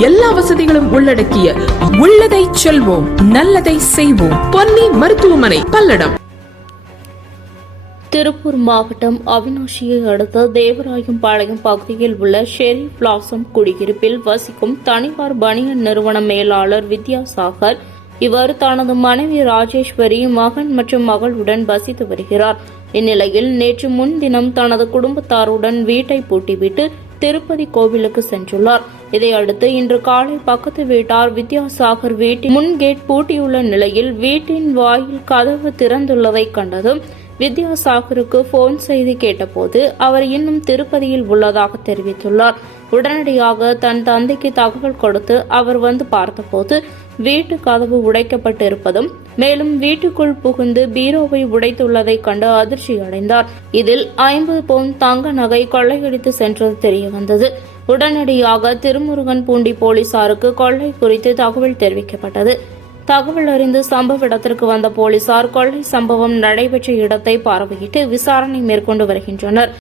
எல்லா வசதிகளும் உள்ளடக்கிய உள்ளதை செல்வோம் நல்லதை செய்வோம். பொன்னி மருத்துவமனை பல்லடம். திருப்பூர் மாவட்டம் அவினாஷியை அடுத்த தேவராயம்பாளையம் பகுதியில் உள்ள ஷெரி பிளாசம் குடியிருப்பில் வசிக்கும் தனியார் பனியன் நிறுவன மேலாளர் வித்யாசாகர் இவர் தனது மனைவி ராஜேஸ்வரி மகன் மற்றும் மகளுடன் வசித்து வருகிறார். இந்நிலையில் நேற்று முன்தினம் தனது குடும்பத்தாருடன் வீட்டை பூட்டிவிட்டு திருப்பதி கோவிலுக்கு சென்றுள்ளார். இதையடுத்து இன்று காலை பக்கத்து வீட்டார் வித்யாசாகர் வீட்டின் முன் கேட் பூட்டியுள்ள நிலையில் வீட்டின் வாயில் கதவு திறந்துள்ளதை கண்டதும் வித்யாசாகருக்கு போன் செய்து கேட்டபோது அவர் இன்னும் திருப்பதியில் உள்ளதாக தெரிவித்துள்ளார். உடனடியாக தன் தந்தைக்கு தகவல் கொடுத்து அவர் வந்து பார்த்தபோது வீட்டு கதவு உடைக்கப்பட்டிருப்பதும் மேலும் வீட்டுக்குள் புகுந்து பீரோவை உடைத்துள்ளதை கண்டு அதிர்ச்சி அடைந்தார் இதில் ஐம்பது பவுன் தங்க நகை கொள்ளையடித்து சென்றது தெரிய வந்தது உடனடியாக திருமுருகன் பூண்டி போலீசாருக்கு கொள்ளை குறித்து தகவல் தெரிவிக்கப்பட்டது. தகவல் அறிந்து சம்பவ இடத்திற்கு வந்த போலீசார் கொள்ளை சம்பவம் நடைபெற்ற இடத்தை பார்வையிட்டு விசாரணை மேற்கொண்டு வருகின்றனர்.